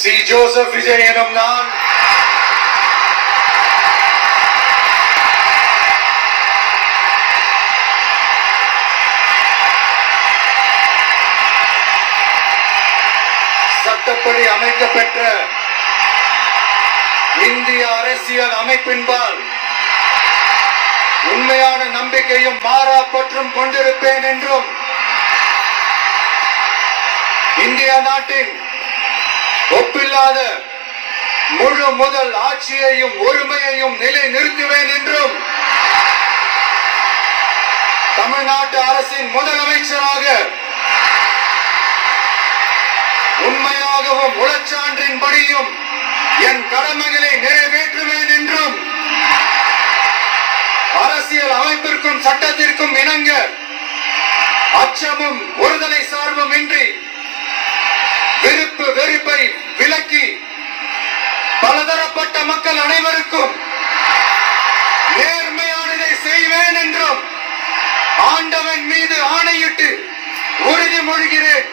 C. Joseph Vijay எனும் நான் சட்டப்படி அமைக்கப்பெற்ற இந்திய அரசியல் அமைப்பின்பால் உண்மையான நம்பிக்கையும் மாறா பற்றும் கொண்டிருப்பேன் என்றும் இந்திய நாட்டின் ஒப்பில்லாத முழு முதல் ஆட்சியையும் ஒருமையையும் நிலை நிறுத்துவேன் என்றும் தமிழ்நாட்டு அரசின் முதலமைச்சராக உண்மையாகவும் உளச்சான்றின்படியும் என் கடமைகளை நிறைவேற்றுவேன் என்றும் அரசியல் அமைப்பிற்கும் சட்டத்திற்கும் இணங்க அச்சமும் ஒருதலை சார்பும் இன்றி விருப்பு வெறுப்பை விலக்கி பலதரப்பட்ட மக்கள் அனைவருக்கும் நேர்மையானதை செய்வேன் என்றும் ஆண்டவன் மீது ஆணையிட்டு உறுதிமொழிகிறேன்.